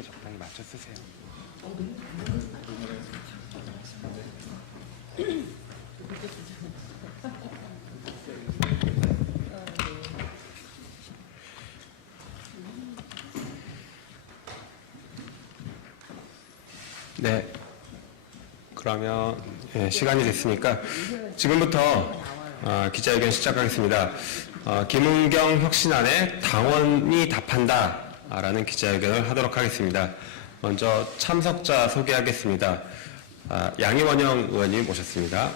짧게 적당히 맞춰 쓰세요. 네. 그러면 시간이 됐으니까 지금부터 기자회견 시작하겠습니다. 김은경 혁신안에 당원이 답한다라는 기자회견을 하도록 하겠습니다. 먼저 참석자 소개하겠습니다. 양희원영 의원님 모셨습니다.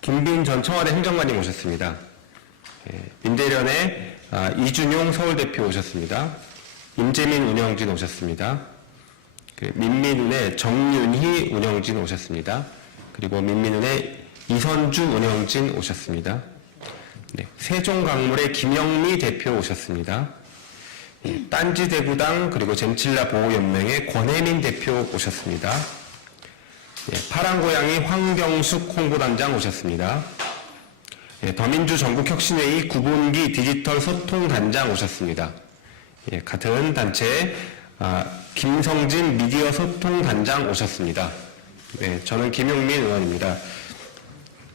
김빈 전 청와대 행정관님 오셨습니다. 민대련의 이준용 서울대표 오셨습니다. 임재민 운영진 오셨습니다. 민민운의 정윤희 운영진 오셨습니다. 그리고 민민운의 이선주 운영진 오셨습니다. 네, 세종강물의 김영미 대표 오셨습니다. 딴지대구당 그리고 잼칠라 보호연맹의 권혜민 대표 오셨습니다. 네, 파랑고양이 황경숙 홍보단장 오셨습니다. 네, 더민주 전국혁신회의 구본기 디지털 소통단장 오셨습니다. 네, 같은 단체 김성진 미디어 소통단장 오셨습니다. 네, 저는 김용민 의원입니다.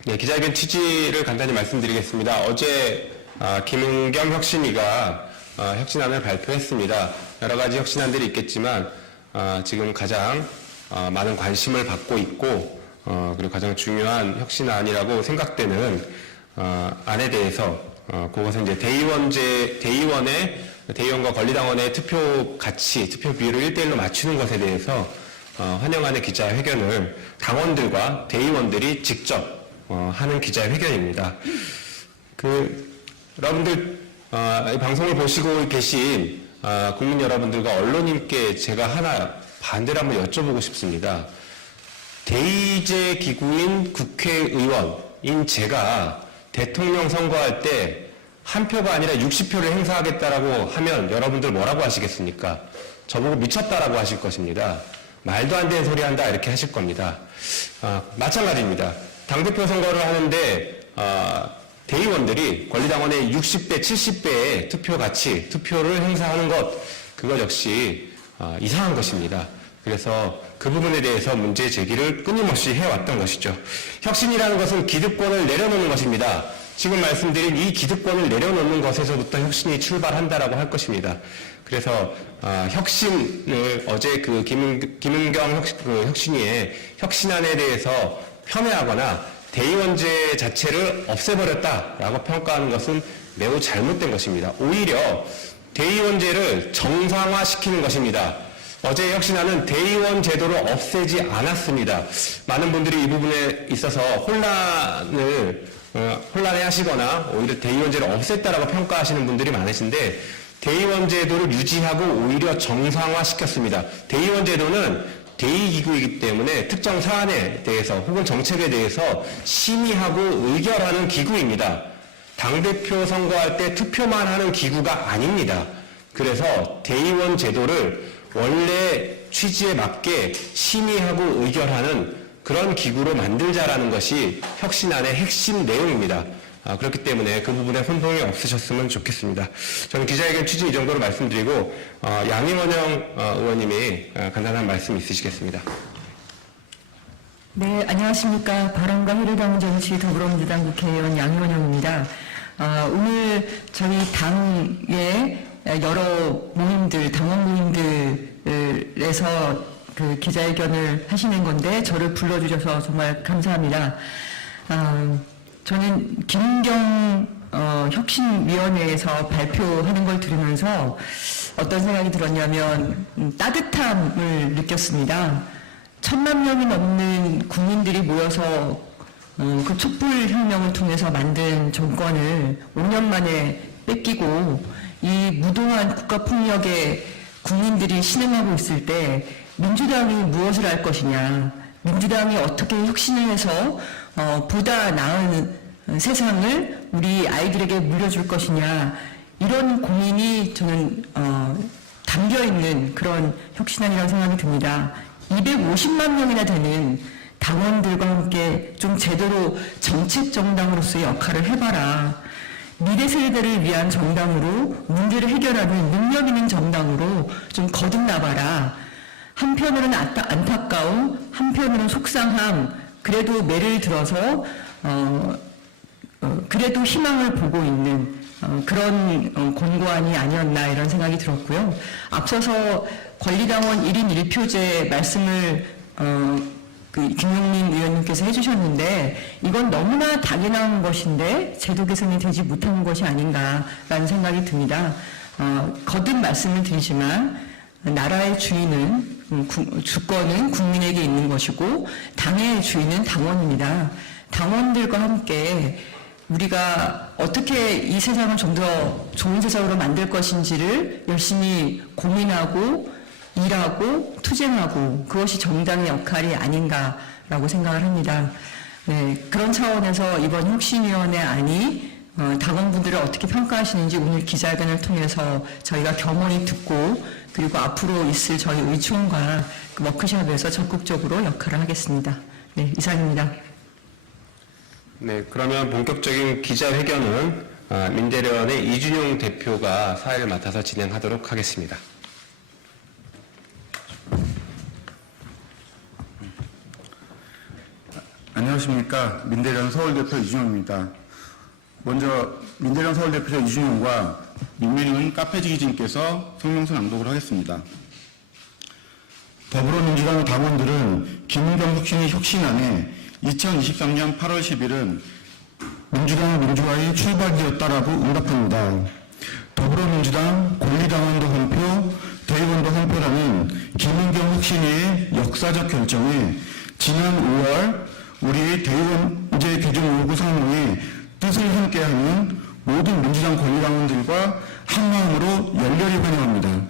네, 기자회견 취지를 간단히 말씀드리겠습니다. 어제 김은경 혁신위가 혁신안을 발표했습니다. 여러 가지 혁신안들이 있겠지만 지금 가장 많은 관심을 받고 있고 그리고 가장 중요한 혁신안이라고 생각되는 안에 대해서 그것은 이제 대의원과 권리당원의 투표 가치, 투표 비율을 1대1로 맞추는 것에 대해서 환영하는 기자회견을 당원들과 대의원들이 직접 하는 기자회견입니다. 여러분들 이 방송을 보시고 계신 국민 여러분들과 언론인께 제가 하나 반대를 한번 여쭤보고 싶습니다. 대의제 기구인 국회의원인 제가 대통령 선거할 때 한 표가 아니라 60표를 행사하겠다라고 하면 여러분들 뭐라고 하시겠습니까? 저보고 미쳤다라고 하실 것입니다. 말도 안 되는 소리 한다 이렇게 하실 겁니다. 마찬가지입니다. 당대표 선거를 하는데 대의원들이 권리당원의 60배, 70배의 투표 가치, 투표를 행사하는 것, 그것 역시 이상한 것입니다. 그래서 그 부분에 대해서 문제 제기를 끊임없이 해왔던 것이죠. 혁신이라는 것은 기득권을 내려놓는 것입니다. 지금 말씀드린 이 기득권을 내려놓는 것에서부터 혁신이 출발한다라고 할 것입니다. 그래서 혁신을 어제 그 김은경 혁신위의 혁신안에 대해서 폄훼하거나 대의원제 자체를 없애버렸다라고 평가하는 것은 매우 잘못된 것입니다. 오히려 대의원제를 정상화시키는 것입니다. 어제 혁신안은 대의원 제도를 없애지 않았습니다. 많은 분들이 이 부분에 있어서 혼란해 하시거나 오히려 대의원제를 없앴다라고 평가하시는 분들이 많으신데 대의원 제도를 유지하고 오히려 정상화시켰습니다. 대의원 제도는 대의기구이기 때문에 특정 사안에 대해서 혹은 정책에 대해서 심의하고 의결하는 기구입니다. 당대표 선거할 때 투표만 하는 기구가 아닙니다. 그래서 대의원 제도를 원래 취지에 맞게 심의하고 의결하는 그런 기구로 만들자라는 것이 혁신안의 핵심 내용입니다. 그렇기 때문에 그 부분에 혼동이 없으셨으면 좋겠습니다. 저는 기자회견 취지 이 정도로 말씀드리고 양희원영 의원님이 간단한 말씀 있으시겠습니다. 네, 안녕하십니까. 바람과 해를 담은 정치 더불어민주당 국회의원 양희원영입니다. 오늘 저희 당의 여러 모임들, 당원 모임들에서 그 기자회견을 하시는 건데 저를 불러주셔서 정말 감사합니다. 저는 김은경 혁신위원회에서 발표하는 걸 들으면서 어떤 생각이 들었냐면 따뜻함을 느꼈습니다. 1000만 명이 넘는 국민들이 모여서 그 촛불혁명을 통해서 만든 정권을 5년 만에 뺏기고 이 무도한 국가폭력에 국민들이 신음하고 있을 때 민주당이 무엇을 할 것이냐, 민주당이 어떻게 혁신을 해서 보다 나은 세상을 우리 아이들에게 물려줄 것이냐, 이런 고민이 저는 담겨있는 그런 혁신안이라는 생각이 듭니다. 250만 명이나 되는 당원들과 함께 좀 제대로 정책정당으로서의 역할을 해봐라. 미래 세대를 위한 정당으로 문제를 해결하는 능력 있는 정당으로 좀 거듭나봐라. 한편으로는 안타까움, 한편으로는 속상함, 그래도 매를 들어서 그래도 희망을 보고 있는 그런 권고안이 아니었나 이런 생각이 들었고요. 앞서서 권리당원 1인 1표제 말씀을 김용민 의원님께서 해주셨는데 이건 너무나 당연한 것인데 제도 개선이 되지 못한 것이 아닌가라는 생각이 듭니다. 거듭 말씀을 드리지만 나라의 주인은 주권은 국민에게 있는 것이고 당의 주인은 당원입니다. 당원들과 함께 우리가 어떻게 이 세상을 좀 더 좋은 세상으로 만들 것인지를 열심히 고민하고 일하고 투쟁하고 그것이 정당의 역할이 아닌가라고 생각을 합니다. 네, 그런 차원에서 이번 혁신위원회 안이 당원분들을 어떻게 평가하시는지 오늘 기자회견을 통해서 저희가 겸허히 듣고 그리고 앞으로 있을 저희 의총과 그 워크숍에서 적극적으로 역할을 하겠습니다. 네, 이상입니다. 네, 그러면 본격적인 기자회견은 민대련의 이준용 대표가 사회를 맡아서 진행하도록 하겠습니다. 안녕하십니까. 민대련 서울대표 이준용입니다. 먼저 민대련 서울대표 이준용과 민민의원 카페지기진께서 성명서 낭독을 하겠습니다. 더불어민주당 당원들은 김은경 혁신의 혁신안에 2023년 8월 10일은 민주당 민주화의 출발이었다라고 응답합니다. 더불어민주당 권리당원도 한 표, 대의원도 한 표라는 김은경 혁신의 역사적 결정에 지난 5월 우리 대의원제 개정 요구 상명에 뜻을 함께하는 모든 민주당 권리당원들과 한마음으로 열렬히 환영합니다.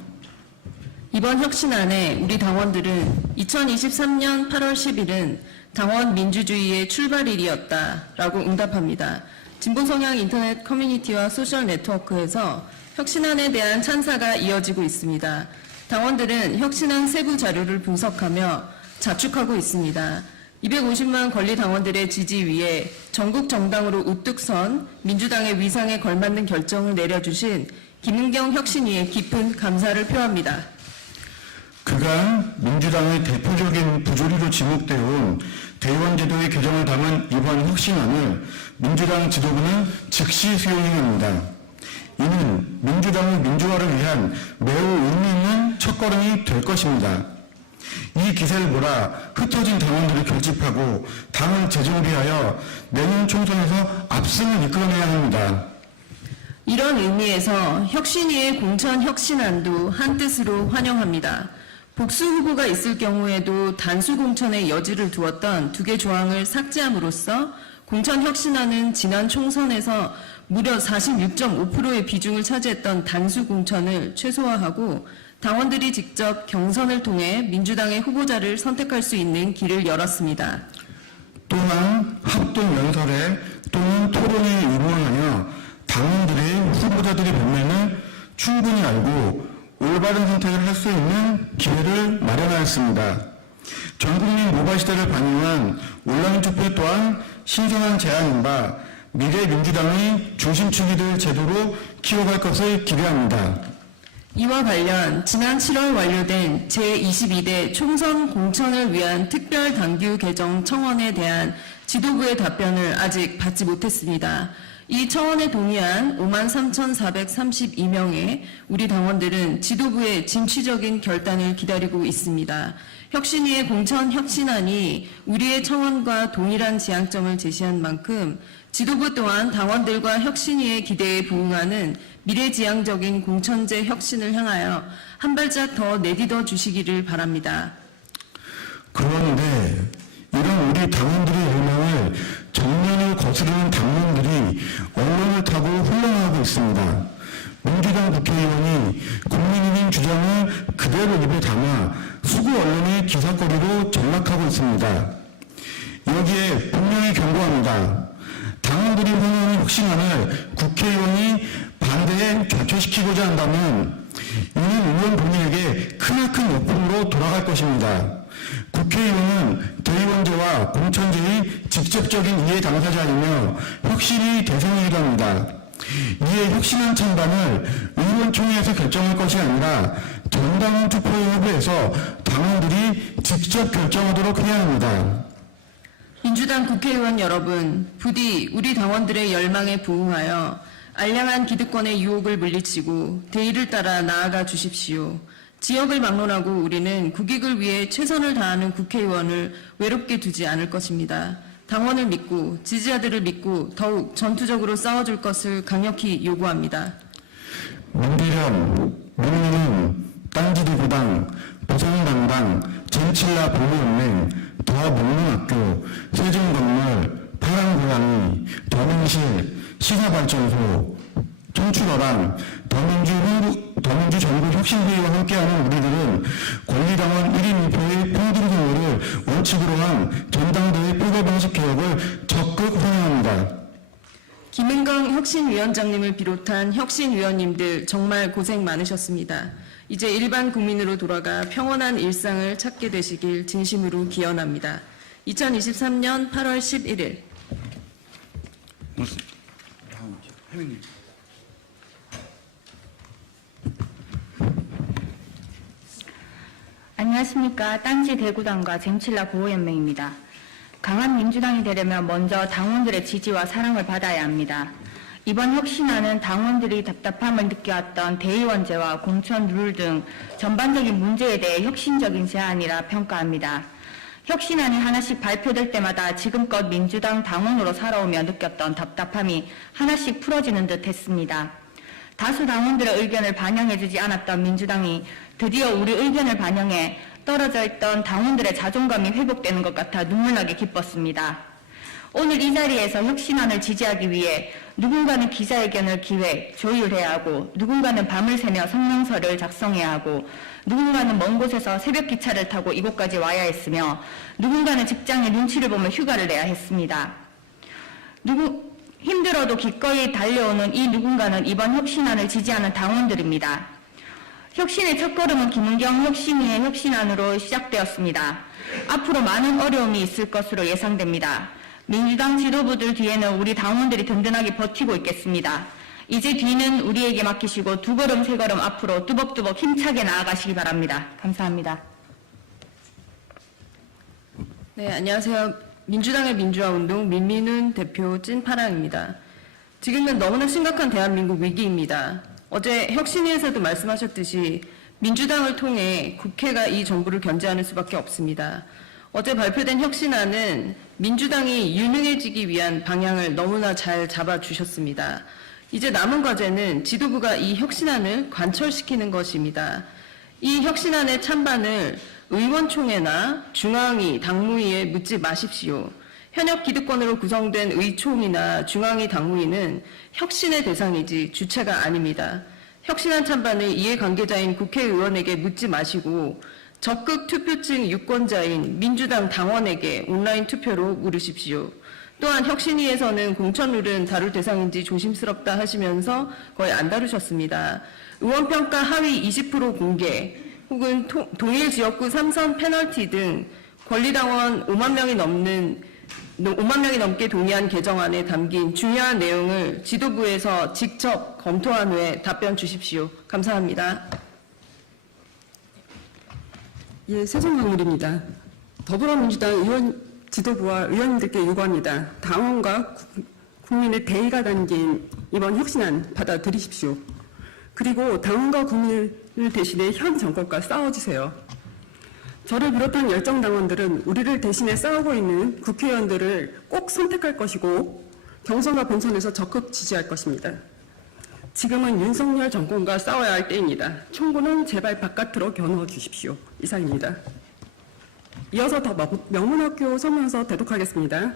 이번 혁신안에 우리 당원들은 2023년 8월 10일은 당원 민주주의의 출발일이었다라고 응답합니다. 진보성향 인터넷 커뮤니티와 소셜 네트워크에서 혁신안에 대한 찬사가 이어지고 있습니다. 당원들은 혁신안 세부 자료를 분석하며 자축하고 있습니다. 250만 권리 당원들의 지지 위에 전국 정당으로 우뚝 선 민주당의 위상에 걸맞는 결정을 내려주신 김은경 혁신위에 깊은 감사를 표합니다. 그간 민주당의 대표적인 부조리로 지목되어 온 대의원제도의 개정을 담은 이번 혁신안을 민주당 지도부는 즉시 수용합니다. 이는 민주당의 민주화를 위한 매우 의미 있는 첫걸음이 될 것입니다. 이 기세를 몰아 흩어진 당원들을 결집하고 당을 재정비하여 내년 총선에서 압승을 이끌어내야 합니다. 이런 의미에서 혁신위의 공천 혁신안도 한뜻으로 환영합니다. 복수 후보가 있을 경우에도 단수 공천의 여지를 두었던 2개 조항을 삭제함으로써 공천 혁신안은 지난 총선에서 무려 46.5%의 비중을 차지했던 단수 공천을 최소화하고 당원들이 직접 경선을 통해 민주당의 후보자를 선택할 수 있는 길을 열었습니다. 또한 합동 연설회 또는 토론회에 의논하여 당원들의 후보자들의 변명을 충분히 알고 올바른 선택을 할 수 있는 기회를 마련하였습니다. 전국민 모바일 시대를 반영한 온라인 투표 또한 신선한 제안인 바 미래 민주당의 중심축이 될 제도로 키워갈 것을 기대합니다. 이와 관련 지난 7월 완료된 제22대 총선 공천을 위한 특별 당규 개정 청원에 대한 지도부의 답변을 아직 받지 못했습니다. 이 청원에 동의한 53,432명의 우리 당원들은 지도부의 진취적인 결단을 기다리고 있습니다. 혁신위의 공천 혁신안이 우리의 청원과 동일한 지향점을 제시한 만큼 지도부 또한 당원들과 혁신위의 기대에 부응하는 미래지향적인 공천제 혁신을 향하여 한 발짝 더 내딛어 주시기를 바랍니다. 그런데 이런 우리 당원들의 열망을 정면을 거스르는 당원들이 언론을 타고 훈련하고 있습니다. 민주당 국회의원이 국민의힘 주장을 그대로 입에 담아 수구 언론의 기사거리로 전락하고 있습니다. 여기에 분명히 경고합니다. 당원들이 환영하는 혁신안을 국회의원이 반대에 교체시키고자 한다면 이는 의원 본인에게 크나큰 역풍으로 돌아갈 것입니다. 국회의원은 대의원제와 공천제의 직접적인 이해 당사자이며 혁신의 대상이기도 합니다. 이에 혁신안 찬반을 의원총회에서 결정할 것이 아니라 전당원 투표에 요구해서 당원들이 직접 결정하도록 해야 합니다. 민주당 국회의원 여러분, 부디 우리 당원들의 열망에 부응하여 알량한 기득권의 유혹을 물리치고 대의를 따라 나아가 주십시오. 지역을 막론하고 우리는 국익을 위해 최선을 다하는 국회의원을 외롭게 두지 않을 것입니다. 당원을 믿고 지지자들을 믿고 더욱 전투적으로 싸워줄 것을 강력히 요구합니다. 민비련, 민민은, 딴지대구당, 보성당당, 젠칠라 보호연맹, 더문문학교, 세종건물, 파랑고양이, 더민실, 시사발전소, 청출어랑, 더민주 전국혁신회의와 함께하는 우리들은 권리당원 1인 1표의 평등선거를 원칙으로 한 전당대회 표결 방식 개혁을 적극 환영합니다. 김은강 혁신위원장님을 비롯한 혁신위원님들 정말 고생 많으셨습니다. 이제 일반 국민으로 돌아가 평온한 일상을 찾게 되시길 진심으로 기원합니다. 2023년 8월 11일 안녕하십니까. 딴지 대구당과 잼칠라 보호연맹입니다. 강한 민주당이 되려면 먼저 당원들의 지지와 사랑을 받아야 합니다. 이번 혁신안은 당원들이 답답함을 느껴왔던 대의원제와 공천 룰 등 전반적인 문제에 대해 혁신적인 제안이라 평가합니다. 혁신안이 하나씩 발표될 때마다 지금껏 민주당 당원으로 살아오며 느꼈던 답답함이 하나씩 풀어지는 듯 했습니다. 다수 당원들의 의견을 반영해주지 않았던 민주당이 드디어 우리 의견을 반영해 떨어져 있던 당원들의 자존감이 회복되는 것 같아 눈물나게 기뻤습니다. 오늘 이 자리에서 혁신안을 지지하기 위해 누군가는 기자회견을 기획, 조율해야 하고 누군가는 밤을 새며 성명서를 작성해야 하고 누군가는 먼 곳에서 새벽 기차를 타고 이곳까지 와야 했으며 누군가는 직장의 눈치를 보며 휴가를 내야 했습니다. 힘들어도 기꺼이 달려오는 이 누군가는 이번 혁신안을 지지하는 당원들입니다. 혁신의 첫걸음은 김은경 혁신위의 혁신안으로 시작되었습니다. 앞으로 많은 어려움이 있을 것으로 예상됩니다. 민주당 지도부들 뒤에는 우리 당원들이 든든하게 버티고 있겠습니다. 이제 뒤는 우리에게 맡기시고 두 걸음 세 걸음 앞으로 뚜벅뚜벅 힘차게 나아가시기 바랍니다. 감사합니다. 네, 안녕하세요. 민주당의 민주화운동 민민훈 대표 찐파랑입니다. 지금은 너무나 심각한 대한민국 위기입니다. 어제 혁신위에서도 말씀하셨듯이 민주당을 통해 국회가 이 정부를 견제하는 수밖에 없습니다. 어제 발표된 혁신안은 민주당이 유능해지기 위한 방향을 너무나 잘 잡아주셨습니다. 이제 남은 과제는 지도부가 이 혁신안을 관철시키는 것입니다. 이 혁신안의 찬반을 의원총회나 중앙위, 당무위에 묻지 마십시오. 현역 기득권으로 구성된 의총이나 중앙위, 당무위는 혁신의 대상이지 주체가 아닙니다. 혁신안 찬반을 이해관계자인 국회의원에게 묻지 마시고 적극 투표증 유권자인 민주당 당원에게 온라인 투표로 물으십시오. 또한 혁신위에서는 공천룰은 다룰 대상인지 조심스럽다 하시면서 거의 안 다루셨습니다. 의원평가 하위 20% 공개 혹은 동일 지역구 3선 페널티 등 권리당원 5만 명이 넘게 동의한 개정안에 담긴 중요한 내용을 지도부에서 직접 검토한 후에 답변 주십시오. 감사합니다. 예, 세종강물입니다. 더불어민주당 의원 지도부와 의원님들께 요구합니다. 당원과 국민의 대의가 담긴 이번 혁신안 받아들이십시오. 그리고 당원과 국민을 대신해 현 정권과 싸워주세요. 저를 비롯한 열정당원들은 우리를 대신해 싸우고 있는 국회의원들을 꼭 선택할 것이고 경선과 본선에서 적극 지지할 것입니다. 지금은 윤석열 정권과 싸워야 할 때입니다. 총구는 제발 바깥으로 겨누어 주십시오. 이상입니다. 이어서 더 명문학교 성명서 대독하겠습니다.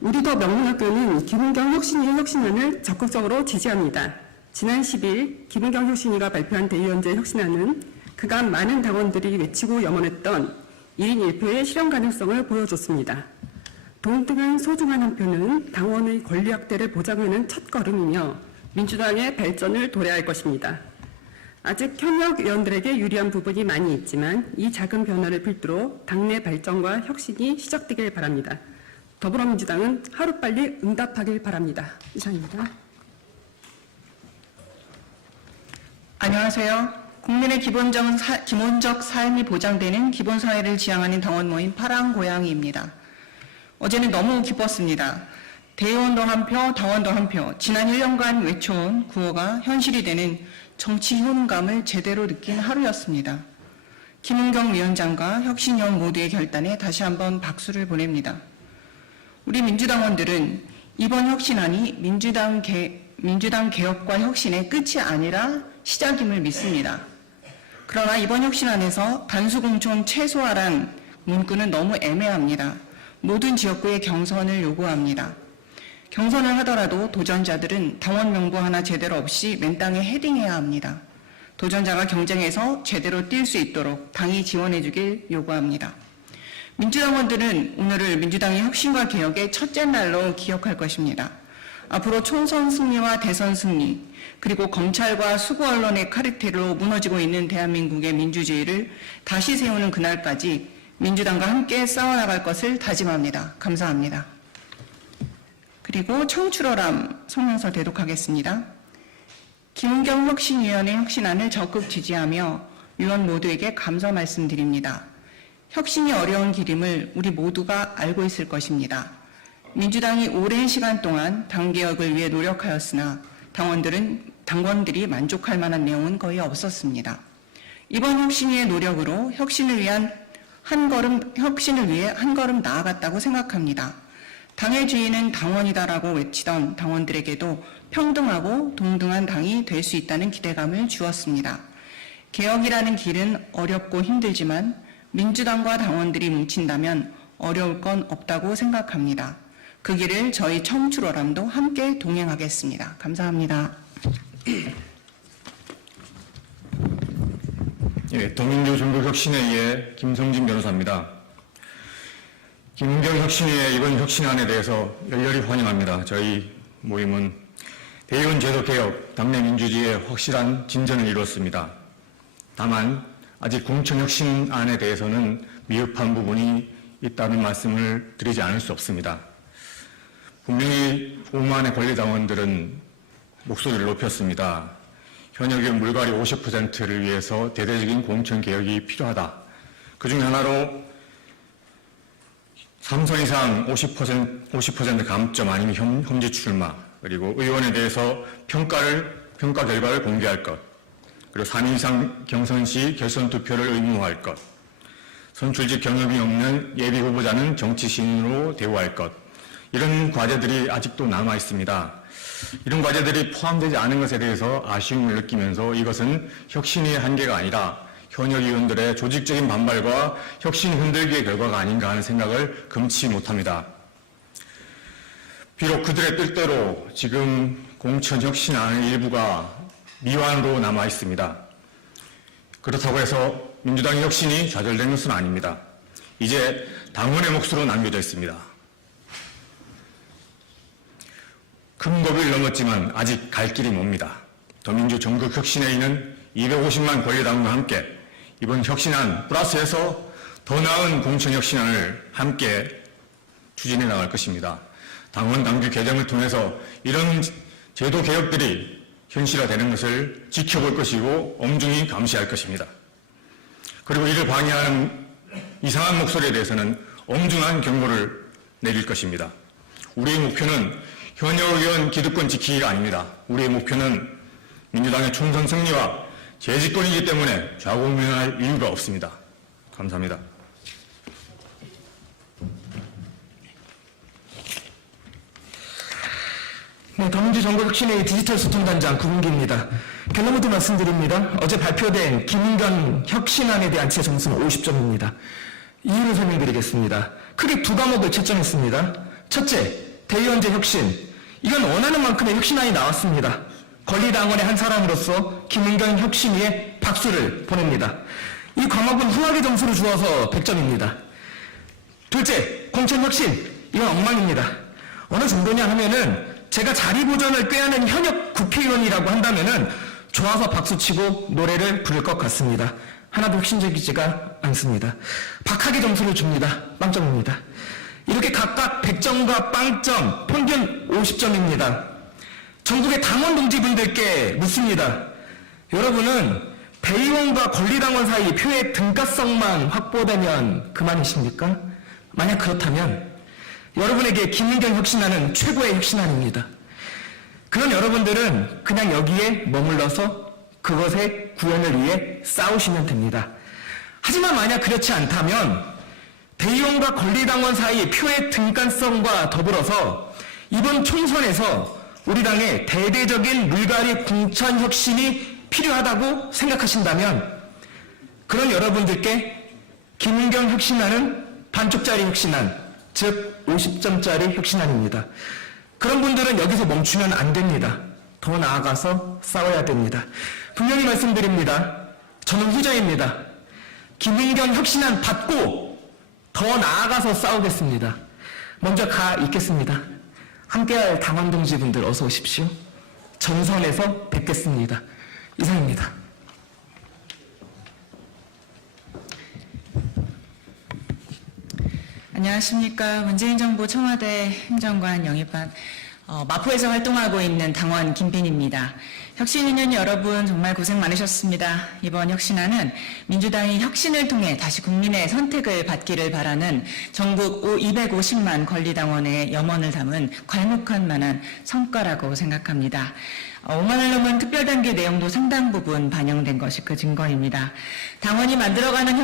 우리 더 명문학교는 김은경 혁신위의 혁신안을 적극적으로 지지합니다. 지난 10일 김은경 혁신위가 발표한 대의원제 혁신안은 그간 많은 당원들이 외치고 염원했던 1인 1표의 실현 가능성을 보여줬습니다. 동등한 소중한 한 표는 당원의 권리 확대를 보장하는 첫걸음이며 민주당의 발전을 도래할 것입니다. 아직 현역 의원들에게 유리한 부분이 많이 있지만 이 작은 변화를 필두로 당내 발전과 혁신이 시작되길 바랍니다. 더불어민주당은 하루빨리 응답하길 바랍니다. 이상입니다. 안녕하세요. 국민의 기본적 삶이 보장되는 기본사회를 지향하는 당원 모임 파랑고양이입니다. 어제는 너무 기뻤습니다. 대의원도 한 표, 당원도 한 표, 지난 1년간 외쳐온 구호가 현실이 되는 정치 효능감을 제대로 느낀 하루였습니다. 김은경 위원장과 혁신위원 모두의 결단에 다시 한번 박수를 보냅니다. 우리 민주당원들은 이번 혁신안이 민주당 개혁과 혁신의 끝이 아니라 시작임을 믿습니다. 그러나 이번 혁신안에서 단수공천 최소화란 문구는 너무 애매합니다. 모든 지역구의 경선을 요구합니다. 경선을 하더라도 도전자들은 당원 명부 하나 제대로 없이 맨땅에 헤딩해야 합니다. 도전자가 경쟁에서 제대로 뛸 수 있도록 당이 지원해 주길 요구합니다. 민주당원들은 오늘을 민주당의 혁신과 개혁의 첫째 날로 기억할 것입니다. 앞으로 총선 승리와 대선 승리, 그리고 검찰과 수구 언론의 카르텔로 무너지고 있는 대한민국의 민주주의를 다시 세우는 그날까지 민주당과 함께 싸워나갈 것을 다짐합니다. 감사합니다. 그리고 청출어람 성명서 대독하겠습니다. 김은경 혁신위원회 혁신안을 적극 지지하며 위원 모두에게 감사 말씀드립니다. 혁신이 어려운 길임을 우리 모두가 알고 있을 것입니다. 민주당이 오랜 시간 동안 당개혁을 위해 노력하였으나 당원들이 만족할 만한 내용은 거의 없었습니다. 이번 혁신위의 노력으로 혁신을 위해 한 걸음 나아갔다고 생각합니다. 당의 주인은 당원이다라고 외치던 당원들에게도 평등하고 동등한 당이 될 수 있다는 기대감을 주었습니다. 개혁이라는 길은 어렵고 힘들지만 민주당과 당원들이 뭉친다면 어려울 건 없다고 생각합니다. 그 길을 저희 청출어람도 함께 동행하겠습니다. 감사합니다. 예, 더민주 전국혁신회의 김성진 변호사입니다. 김은경 혁신위의 이번 혁신안에 대해서 열렬히 환영합니다. 저희 모임은 대의원 제도 개혁, 당내 민주주의의 확실한 진전을 이뤘습니다. 다만 아직 공천 혁신안에 대해서는 미흡한 부분이 있다는 말씀을 드리지 않을 수 없습니다. 분명히 5만의 권리당원들은 목소리를 높였습니다. 현역의 물갈이 50%를 위해서 대대적인 공천 개혁이 필요하다. 그중 하나로 3선 이상 50% 감점 아니면 험지 출마, 그리고 의원에 대해서 평가 결과를 공개할 것, 그리고 3인 이상 경선 시 결선 투표를 의무화할 것, 선출직 경험이 없는 예비 후보자는 정치 신인으로 대우할 것, 이런 과제들이 아직도 남아 있습니다. 이런 과제들이 포함되지 않은 것에 대해서 아쉬움을 느끼면서 이것은 혁신의 한계가 아니라 현역 의원들의 조직적인 반발과 혁신 흔들기의 결과가 아닌가 하는 생각을 금치 못합니다. 비록 그들의 뜻대로 지금 공천 혁신안의 일부가 미완으로 남아 있습니다. 그렇다고 해서 민주당의 혁신이 좌절된 것은 아닙니다. 이제 당원의 몫으로 남겨져 있습니다. 큰 고비를 넘었지만 아직 갈 길이 멉니다. 더민주 전국혁신회의는 250만 권리당원과 함께 이번 혁신안 플러스해서 더 나은 공천혁신안을 함께 추진해 나갈 것입니다. 당원 당규 개정을 통해서 이런 제도 개혁들이 현실화되는 것을 지켜볼 것이고 엄중히 감시할 것입니다. 그리고 이를 방해하는 이상한 목소리에 대해서는 엄중한 경고를 내릴 것입니다. 우리의 목표는 현역 의원 기득권 지키기가 아닙니다. 우리의 목표는 민주당의 총선 승리와 재집권이기 때문에 좌고우면할 이유가 없습니다. 감사합니다. 네, 더민주 전국혁신회의 디지털 소통단장 구문기입니다. 결론부터 말씀드립니다. 어제 발표된 김은경 혁신안에 대한 제 점수는 50점입니다. 이유를 설명드리겠습니다. 크게 두 과목을 채점했습니다. 첫째, 대의원제 혁신. 이건 원하는 만큼의 혁신안이 나왔습니다. 권리당원의 한 사람으로서 김은경 혁신위에 박수를 보냅니다. 이 과목은 후하게 점수를 주어서 100점입니다. 둘째, 공천 혁신. 이건 엉망입니다. 어느 정도냐 하면은 제가 자리 보전을 꾀하는 현역 국회의원이라고 한다면은 좋아서 박수치고 노래를 부를 것 같습니다. 하나도 혁신적이지가 않습니다. 박하게 점수를 줍니다. 빵점입니다. 이렇게 각각 100점과 빵점, 평균 50점입니다. 전국의 당원 동지분들께 묻습니다. 여러분은 대의원과 권리당원 사이 표의 등가성만 확보되면 그만이십니까? 만약 그렇다면 여러분에게 김은경 혁신안은 최고의 혁신안입니다. 그럼 여러분들은 그냥 여기에 머물러서 그것의 구현을 위해 싸우시면 됩니다. 하지만 만약 그렇지 않다면 대의원과 권리당원 사이 표의 등가성과 더불어서 이번 총선에서 우리 당의 대대적인 물갈이 공천 혁신이 필요하다고 생각하신다면 그런 여러분들께 김은경 혁신안은 반쪽짜리 혁신안, 즉 50점짜리 혁신안입니다. 그런 분들은 여기서 멈추면 안 됩니다. 더 나아가서 싸워야 됩니다. 분명히 말씀드립니다. 저는 후자입니다. 김은경 혁신안 받고 더 나아가서 싸우겠습니다. 먼저 가 있겠습니다. 함께할 당원 동지분들 어서 오십시오. 전선에서 뵙겠습니다. 이상입니다. 안녕하십니까. 문재인 정부 청와대 행정관 영입반 마포에서 활동하고 있는 당원 김빈입니다. 혁신위원 여러분 정말 고생 많으셨습니다. 이번 혁신안은 민주당이 혁신을 통해 다시 국민의 선택을 받기를 바라는 전국 250만 권리당원의 염원을 담은 괄목할 만한 성과라고 생각합니다. 5만을 넘은 특별단계 내용도 상당 부분 반영된 것이 그 증거입니다. 당원이 만들어가는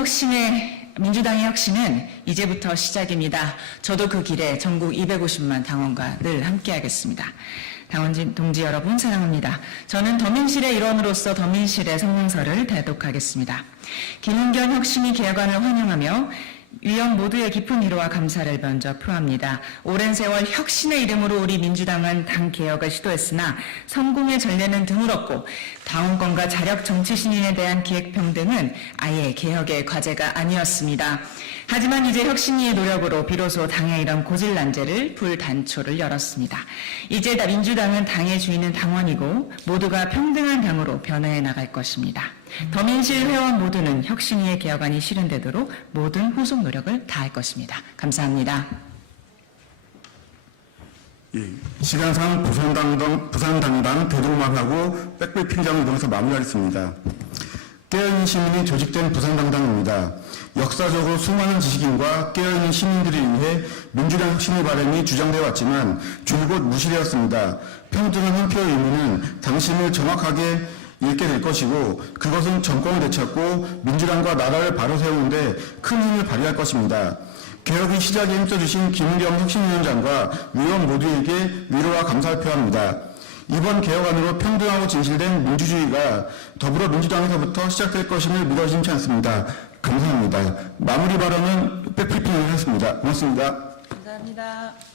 민주당의 혁신은 이제부터 시작입니다. 저도 그 길에 전국 250만 당원과 늘 함께하겠습니다. 당원 동지 여러분 사랑합니다. 저는 더민실의 일원으로서 더민실의 성명서를 대독하겠습니다. 김은경 혁신위 개혁안을 환영하며 위원 모두의 깊은 위로와 감사를 먼저 표합니다. 오랜 세월 혁신의 이름으로 우리 민주당은 당 개혁을 시도했으나 성공의 전례는 드물었고 당원권과 자력 정치 신인에 대한 기획평등은 아예 개혁의 과제가 아니었습니다. 하지만 이제 혁신위의 노력으로 비로소 당의 이런 고질난제를 불단초를 열었습니다. 이제 민주당은 당의 주인은 당원이고 모두가 평등한 당으로 변화해 나갈 것입니다. 더민실 회원 모두는 혁신위의 개혁안이 실현되도록 모든 후속 노력을 다할 것입니다. 감사합니다. 시간상 부산당당 대동망하고 백브리핑장을 통해서 마무리하겠습니다. 깨어있는 시민이 조직된 부산당당입니다. 역사적으로 수많은 지식인과 깨어있는 시민들을 위해 민주당 혁신의 바람이 주장되어 왔지만 줄곧 무시되었습니다. 평등한 한 표의 의미는 당신을 정확하게 읽게 될 것이고 그것은 정권을 되찾고 민주당과 나라를 바로 세우는데 큰 힘을 발휘할 것입니다. 개혁의 시작에 힘써주신 김은경 혁신위원장과 위원 모두에게 위로와 감사를 표합니다. 이번 개혁안으로 평등하고 진실된 민주주의가 더불어민주당에서부터 시작될 것임을 믿어 심지 않습니다. 감사합니다. 마무리 발언은 백브리핑을 하겠습니다. 고맙습니다. 감사합니다.